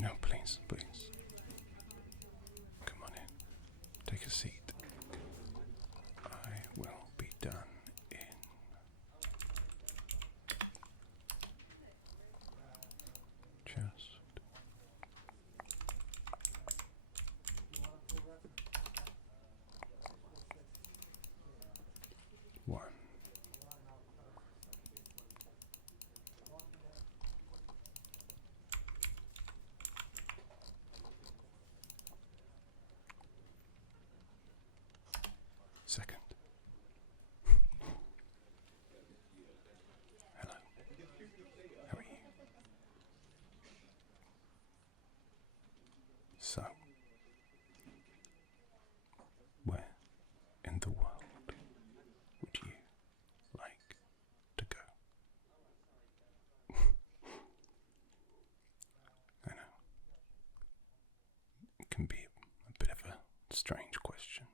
No, please, please. Come on in. Take a seat. I will be done in just one. Second. Hello. How are you? So, where in the world would you like to go? I know. It can be a bit of a strange question,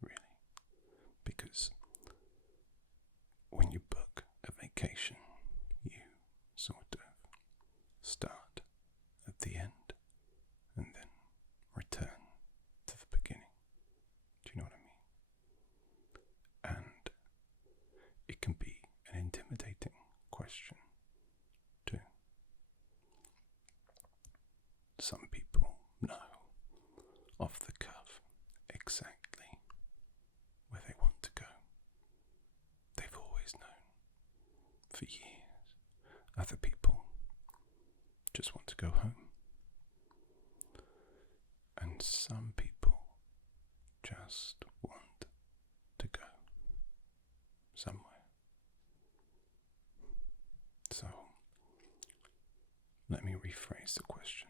really. Because when you book a vacation, you sort of start at the end and then return to the beginning. Do you know what I mean? And it can be an intimidating question too. Some people know off the cuff exactly where they want to go. They've always known for years. Other people just want to go home. And some people just want to go somewhere. So, let me rephrase the question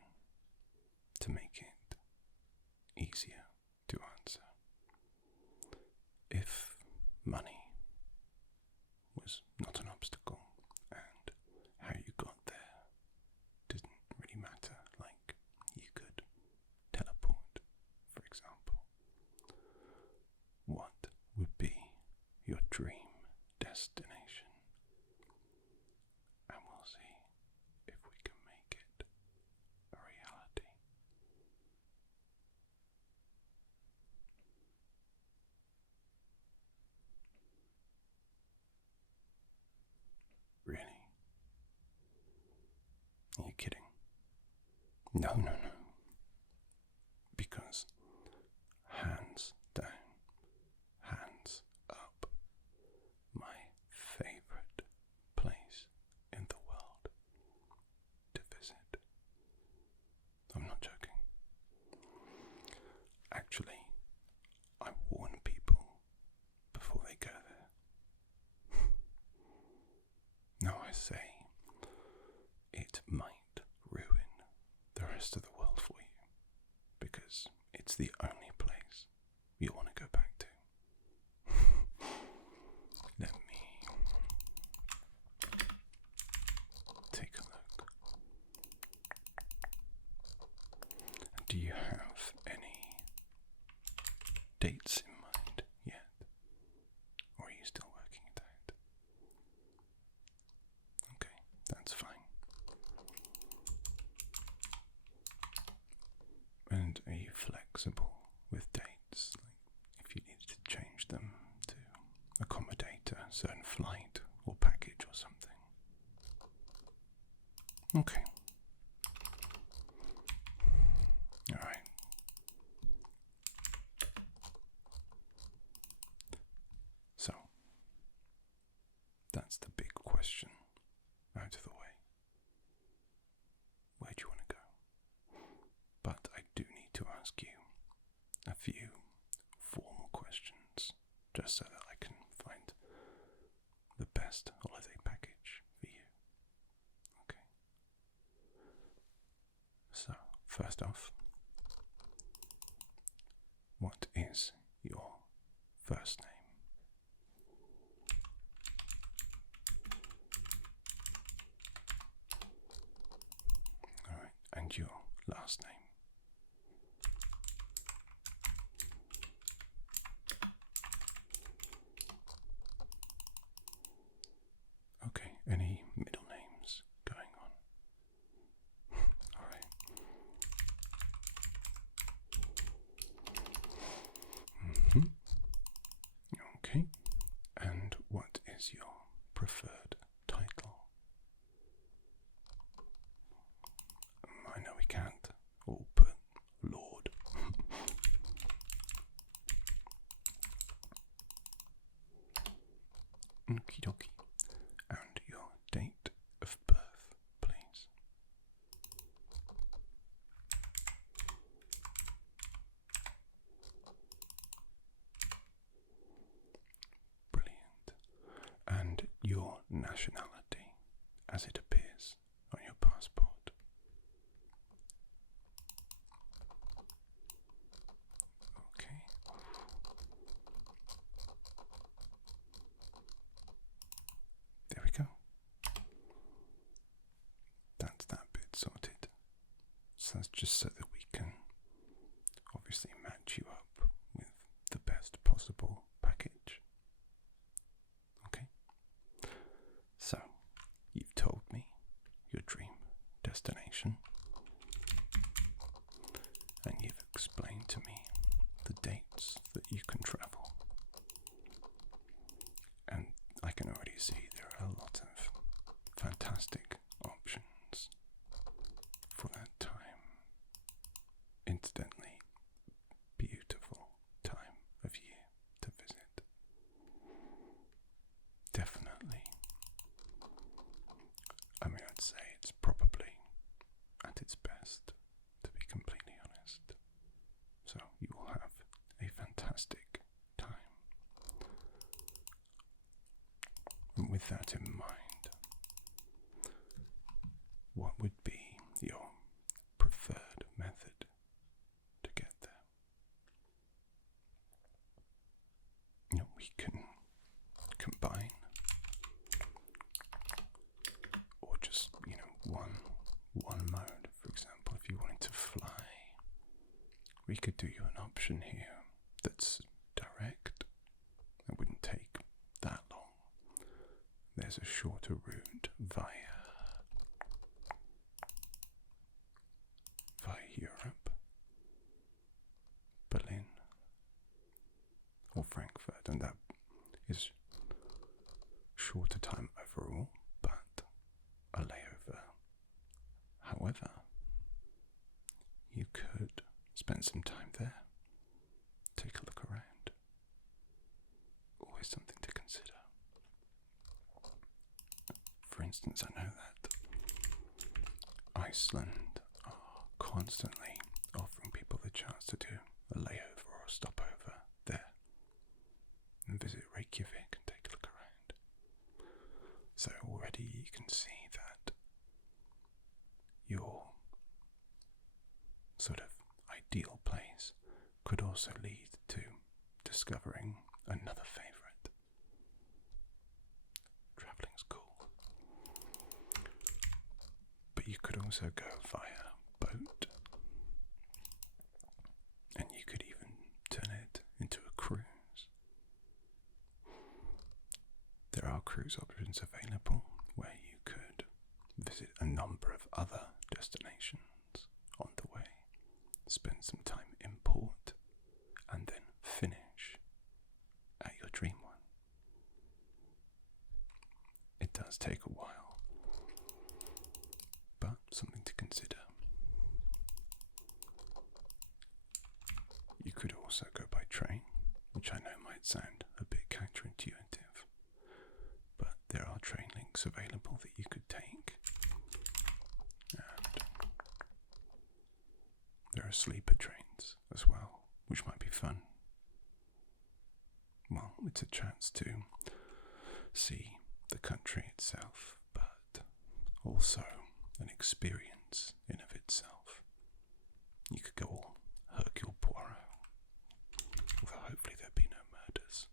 to make it easier to answer. If money was not an obstacle and how you got there didn't really matter, like you could teleport, for example, what would be your dream destination? And we'll see if we can make it a reality. Really? Are you kidding? No. Because hands down, hands up, my favorite place in the world to visit. I'm not joking. Actually, I warn people before they go there. No, I say, it might ruin the rest of the world for you, because it's the only place you want to go back to. Let me take a look. Do you have any dates in mind yet? Or are you still working it out? Okay, that's fine. And are you flexible with dates? Like if you needed to change them to accommodate a certain flight or package or something? Okay. Alright. So, that's the big question out of the way. Where do you want to go? But I do need to ask you a few formal questions, just so that I can find the best holiday package for you. Okay. So, first off, what is your first name? Alright, and your last name? Okay, any middle names going on? Alright. is your preferred title? I know we can't all put Lord. Okie dokie. And your date of birth, please. Brilliant. And your nationality as it appears on your passport. Okay. There we go. That's that bit sorted. So that's just so that we can obviously match you up with the best possible package. Okay? So, you've told me your dream destination, and you've explained to me the dates that you can travel. And I can already see there are a lot of fantastic options for that time. Incidentally, beautiful time of year to visit. Definitely. I mean, I'd say it's probably at its best, to be completely honest. So you will have a fantastic time. And with that in mind, what would be your preferred method to get there? You know, we can combine, or just, one mode. For example, if you wanted to fly, we could do you an option here that's direct. It wouldn't take that long. There's a shorter route via Europe, Berlin, or Frankfurt, and that is shorter time overall, but a layover. However, you could spend some time there, take a look around. Always something to consider. For instance, I know that Iceland are constantly offering people the chance to do a layover or a stopover there and visit Reykjavik and take a look around. So already you can see that your sort of ideal place could also lead to discovering another favourite. Travelling's cool. But you could also go via boat, and you could even turn it into a cruise. There are cruise options available where you could visit a number of other destinations on the way, spend some time in port, and then finish at your dream one. It does take a while, but something to consider. You could also go by train, which I know might sound a bit counterintuitive, but there are train links available that you could take. And there are sleeper trains as well, which might be fun. Well, it's a chance to see the country itself, but also an experience in of itself. You could go all Hercule Poirot, although hopefully there'd be no murders.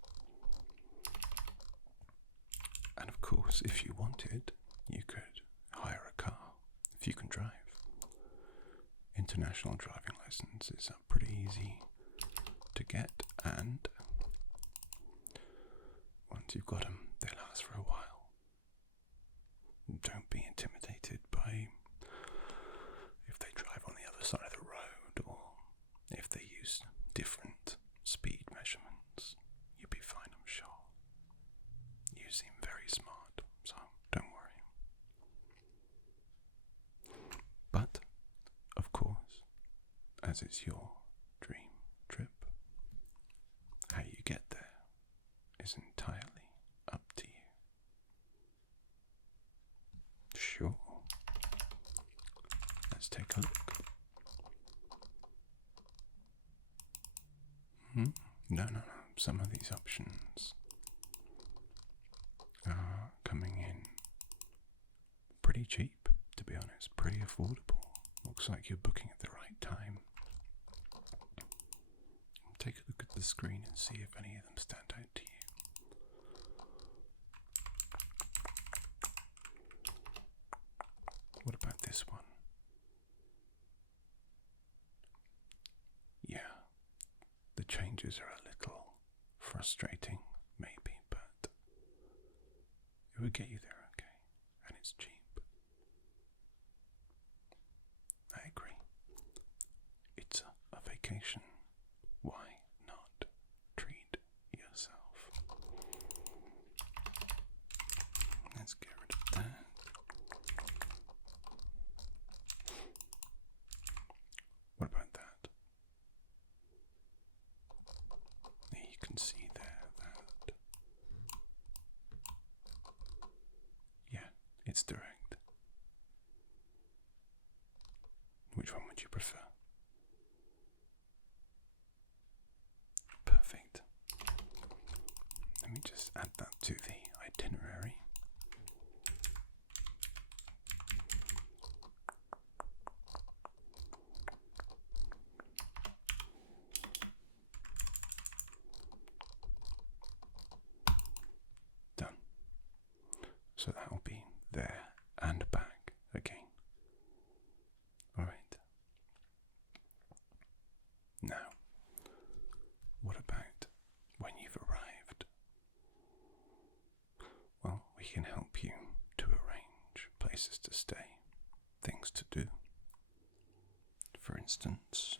And of course, if you wanted, you could hire a car, if you can drive. International driving licenses are pretty easy to get, and once you've got them, they last for a while. Don't be intimidated by if they drive on the other side of the road, or if they use different speed measurements. You'll be fine, I'm sure. You seem as it's your dream trip. How you get there is entirely up to you. Sure. Let's take a look. No. Some of these options are coming in pretty cheap, to be honest, pretty affordable. Looks like you're booking at the right time. Take a look at the screen and see if any of them stand out to you. What about this one? Yeah, the changes are a little frustrating, maybe, but it would get you there okay, and it's cheap. I agree. It's a vacation. Why not treat yourself? Let's get rid of that. What about that? You can see there that, yeah, it's direct. Which one would you prefer? Perfect. Let me just add that to the itinerary. Done. So that will be there and back again. Alright. Now, what about when you've arrived? Well, we can help you to arrange places to stay, things to do. For instance,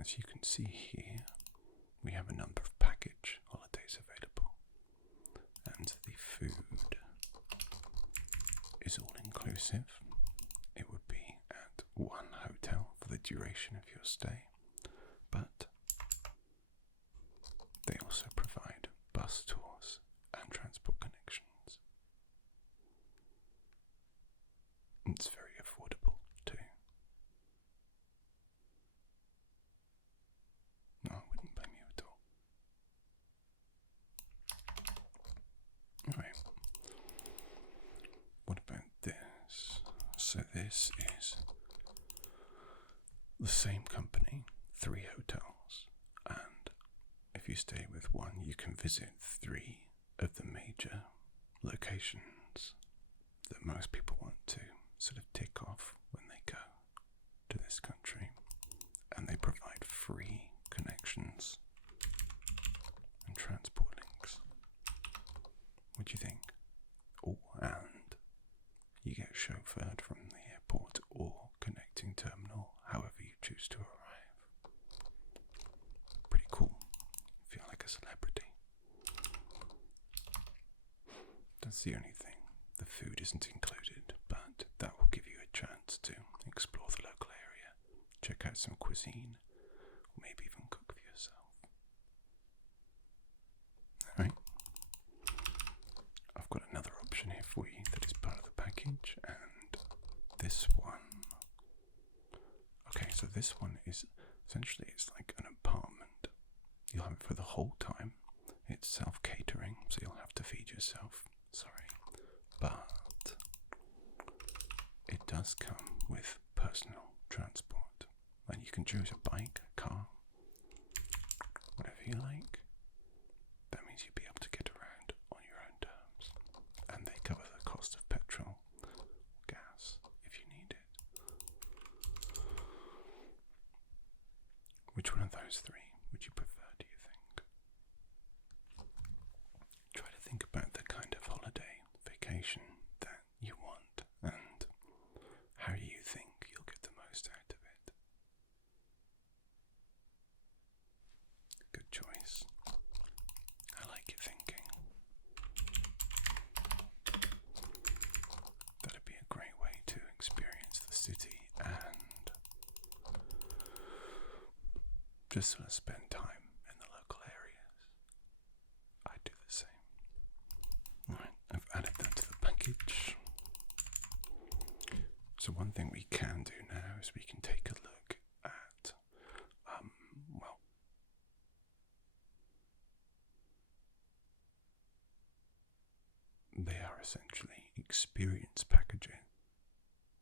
as you can see here, we have a number of package holidays available, and the food is all inclusive. It would be at one hotel for the duration of your stay, but they also provide bus tours and transport connections. It's very affordable too. No, I wouldn't blame you at all. Alright. What about this? So this is the same company, 3 hotels, and if you stay with one, you can visit 3 of the major locations that most people want to sort of tick off when they go to this country, and they provide free connections and transport links. What do you think? Oh, and you get chauffeured from the airport or connecting terminal, however you choose to arrive. Pretty cool. Feel like a celebrity. That's the only thing. The food isn't included, but that will give you a chance to explore the local area, check out some cuisine, or maybe even cook for yourself. Alright. I've got another option here for you that is part of the package, and this one. Okay, so this one is essentially, it's like an apartment. You'll have it for the whole time. It's self-catering, so you'll have to feed yourself. Sorry. But it does come with personal transport, and you can choose a bike, a car, whatever you like. That means you'll be able to get around on your own terms, and they cover the cost of petrol, gas, if you need it. Which one of those 3 would you prefer, do you think? Try to think about the kind of holiday, vacation that you want, and how you think you'll get the most out of it. just sort of spend time in the local areas. I do the same. Alright, I've added that to the package. So one thing we can do now is we can take a look at, well, they are essentially experience packages,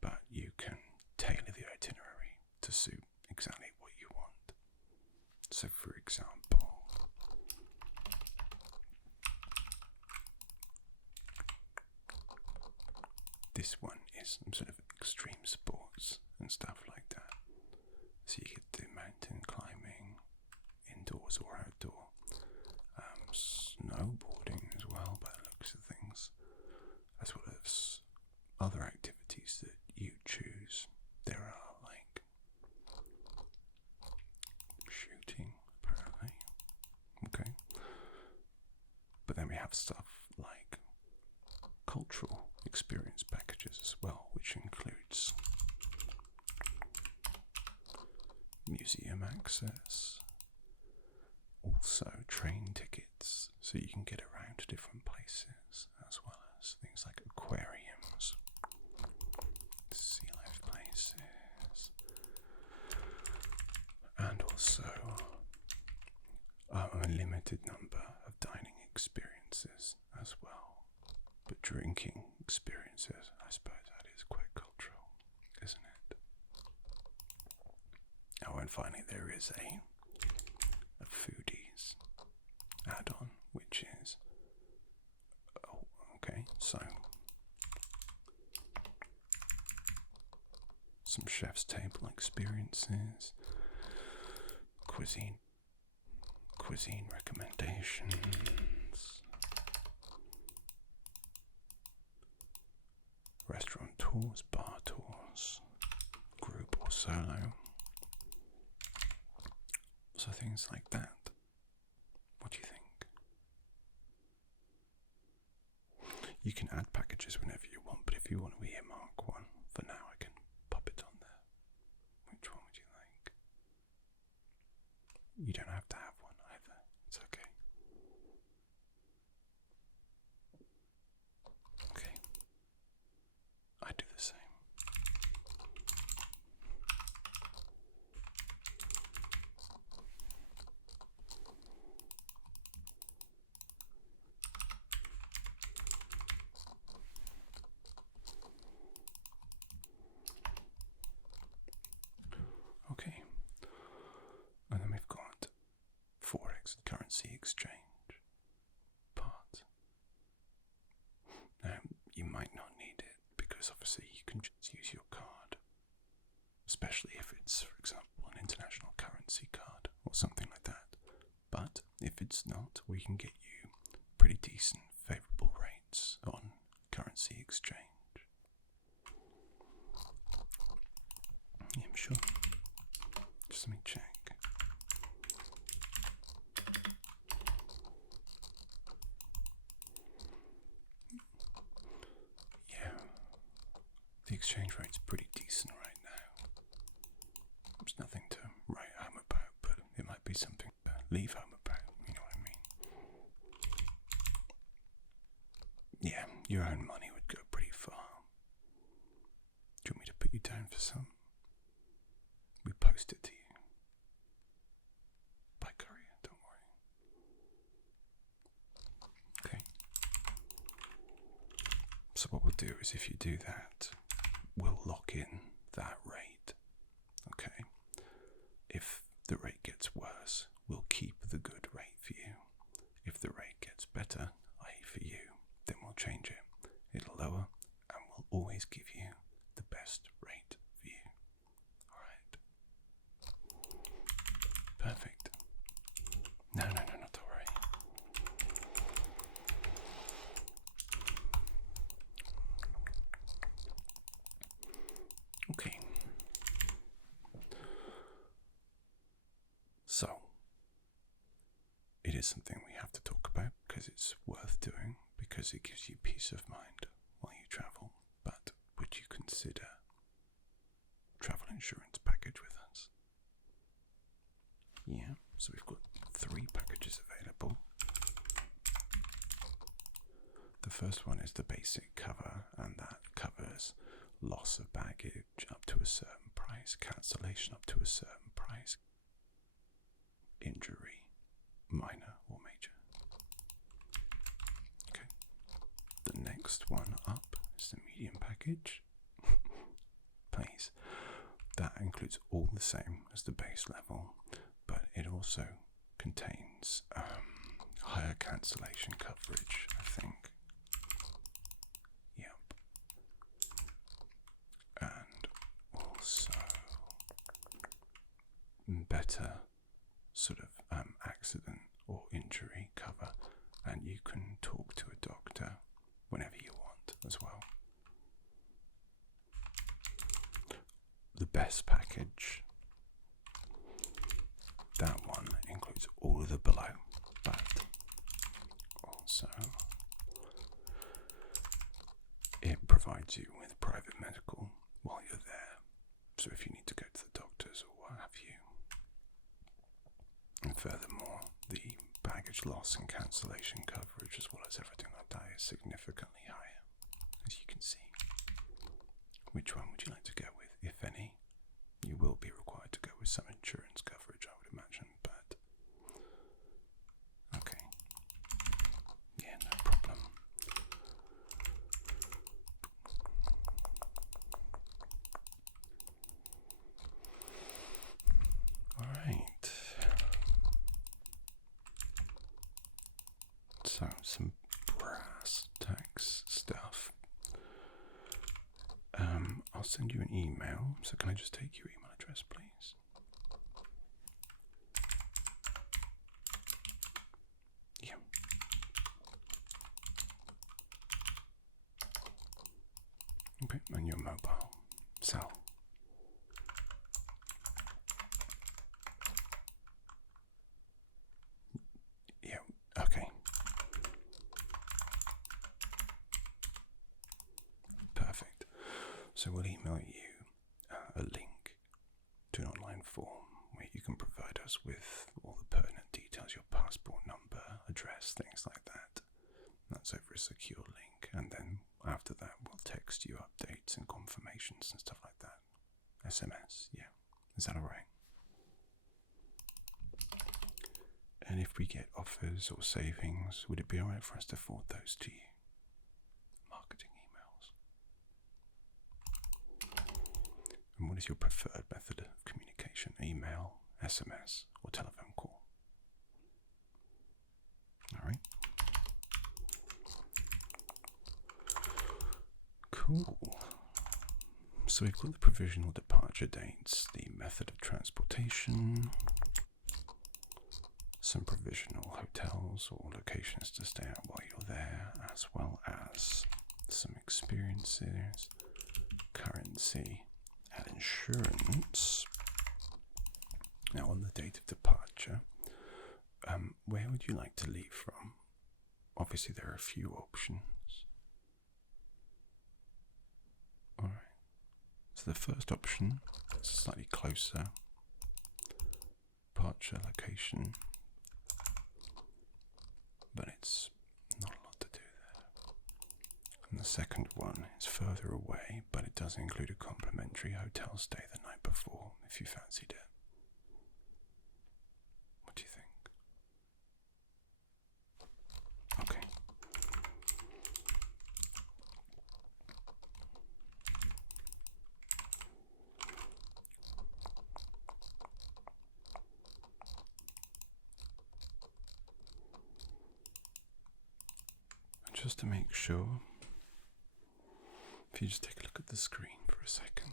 but you can tailor the itinerary to suit exactly what you want. So for example, this one is some sort of extreme sports and stuff like that. So you could do mountain climbing, indoors or outdoor, snowboarding as well by the looks of things, as well as other activities that you choose. There are like shooting, apparently. Okay. But then we have stuff like cultural experience packages as well, which includes museum access, also train tickets so you can get around to different places, as well as things like aquariums, sea life places, and also a limited number of dining experiences as well. But drinking experiences, I suppose that is quite cultural, isn't it? Oh, and finally there is a foodies add-on, which is, oh, okay, so some chef's table experiences, cuisine recommendations, restaurant tours, bar tours, group or solo. So things like that. What do you think? You can add packages whenever you want, but if you want to earmark one, for now I can pop it on there. Which one would you like? You don't have to have one either. It's okay. Okay. I do the same. Okay. And then we've got Forex, currency exchange part. Now, you might not need it because obviously you can just use your card, especially if it's, for example, an international currency card or something like that. But if it's not, we can get you pretty decent, favourable rates on currency exchange. Yeah, I'm sure. Just let me check. Yeah, the exchange rate's pretty decent right now. There's nothing to write home about, but it might be something to leave home about, you know what I mean? Yeah, your own money would go pretty far. Do you want me to put you down for some? We post it to you. By courier, don't worry. Okay. So what we'll do is if you do that, we'll lock in that rate. Okay. If the rate gets worse, we'll keep the good rate for you. If the rate gets better, i.e. for you, then we'll change it. It'll lower and we'll always give you the best rate for you. Alright. Perfect. No, not to worry. Okay. So, it is something we have to talk about because it's worth doing, because it gives you peace of mind while you travel. But would you consider travel insurance package with us? Yeah, so we've got 3 packages available. The first one is the basic cover, and that covers loss of baggage up to a certain price, cancellation up to a certain price, injury, minor or major. Okay. The next one up is the medium package. Please. That includes all the same as the base level, but it also contains higher cancellation coverage, I think. Yep. And also better sort of accident or injury cover, and you can talk to a doctor whenever you want as well. The best package, that one includes all of the below, but also it provides you with private medical while you're there, so if you need to go to the doctors or what have you. And furthermore, the baggage loss and cancellation coverage, as well as everything like that, is significantly higher, as you can see. Which one would you like to go with, if any? You will be required to go with some insurance coverage, I would imagine, but okay. Yeah, no problem. Alright. So, some brass tacks stuff. I'll send you an email, so can I just take your email address, please? Yeah. Okay, and your mobile cell. Yeah, okay. Perfect. So we'll email you a link to an online form where you can provide us with all the pertinent details, your passport number, address, things like that. That's over a secure link, and then after that we'll text you updates and confirmations and stuff like that. SMS, yeah. Is that alright? And if we get offers or savings, would it be alright for us to forward those to you? Marketing emails. And what is your preferred method of communication? Email, SMS, or telephone call? Alright. Cool. So we've got the provisional departure dates, the method of transportation, some provisional hotels or locations to stay at while you're there, as well as some experiences, currency, and insurance. Now, on the date of departure, where would you like to leave from? Obviously, there are a few options. Alright. So the first option is slightly closer. Departure location. But it's not a lot to do there. And the second one is further away, but it does include a complimentary hotel stay the night before if you fancied it. What do you think? Okay. And just to make sure, if you just take a look at the screen for a second.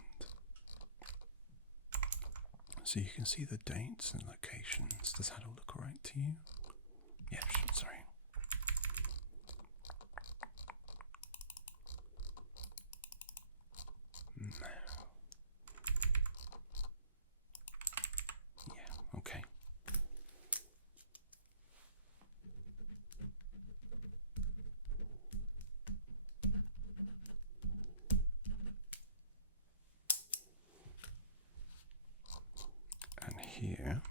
So you can see the dates and locations. Does that all look alright to you? Yeah, sure, sorry. Now. Yeah, okay. And here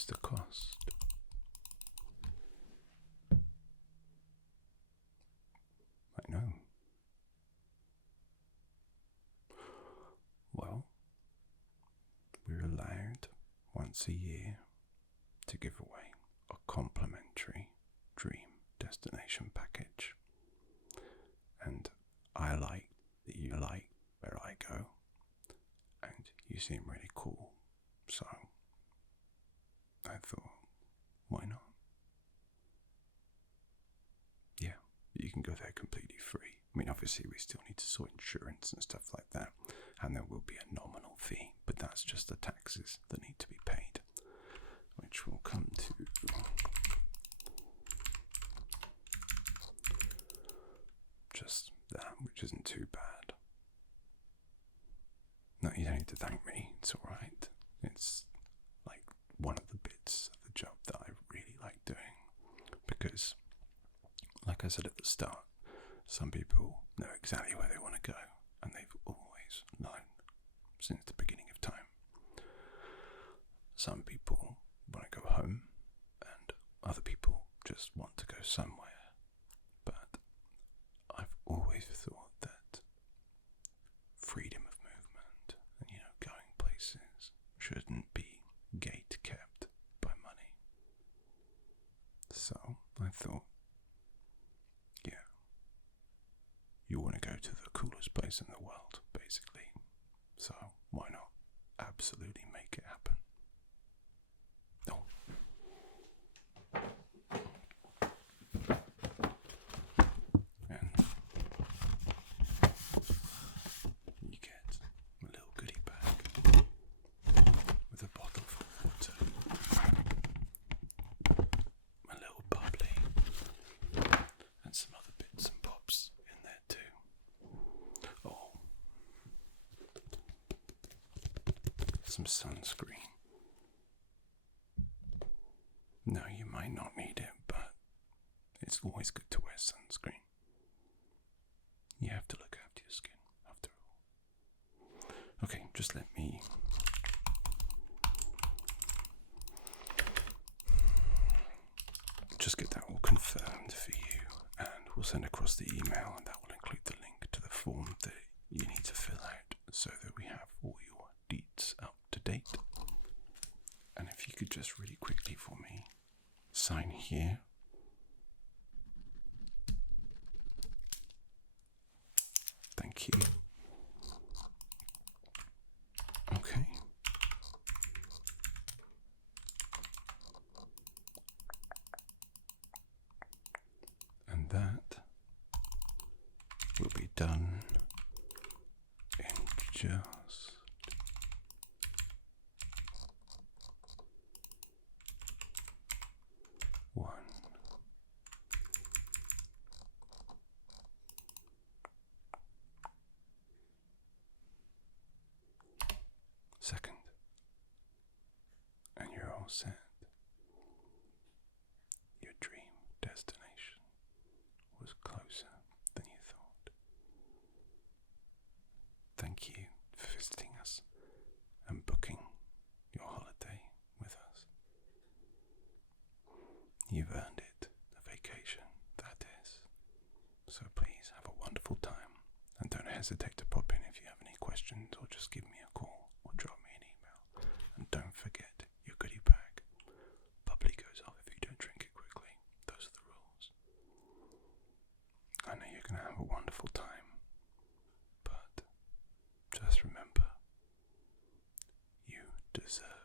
reduce the cost. I know. Well, we're allowed once a year to give away a complimentary dream destination package. And I like that you like where I go, and you seem really cool, so I thought, why not? Yeah, you can go there completely free. I mean, obviously we still need to sort insurance and stuff like that, and there will be a nominal fee, but that's just the taxes that need to be paid, which will come to just that, which isn't too bad. No, you don't need to thank me, it's alright. It's like one of the bits of the job that I really like doing, because, like I said at the start, some people know exactly where they want to go, and they've always known since the beginning of time. Some people want to go home, and other people just want to go somewhere. But I've always thought that freedom of movement and, going places shouldn't be gate kept by money. So I thought, yeah, you want to go to the coolest place in the world, basically. So why not absolutely make it happen? Oh. And you get a little goodie bag with a bottle of water, a little bubbly, and some other bits and bobs in there too. Oh, some sunscreen. No, you might not need it, but it's always good to wear sunscreen. You have to look after your skin, after all. Okay, just let me just get that all confirmed for you, and we'll send across the email, and that will include the link to the form that you need to fill out so that we have all your deets up to date. And if you could just really quickly for me sign here. Thank you. Okay. And that will be done in just 1 second, and you're all set. Your dream destination was closer than you thought. Thank you for visiting us and booking your holiday with us. You've earned it, the vacation, that is. So please have a wonderful time, and don't hesitate to pop in if you have any questions, or just give me a call or drop me an email. And don't forget your goodie bag. Bubbly goes off if you don't drink it quickly. Those are the rules. I know you're going to have a wonderful time, but just remember, you deserve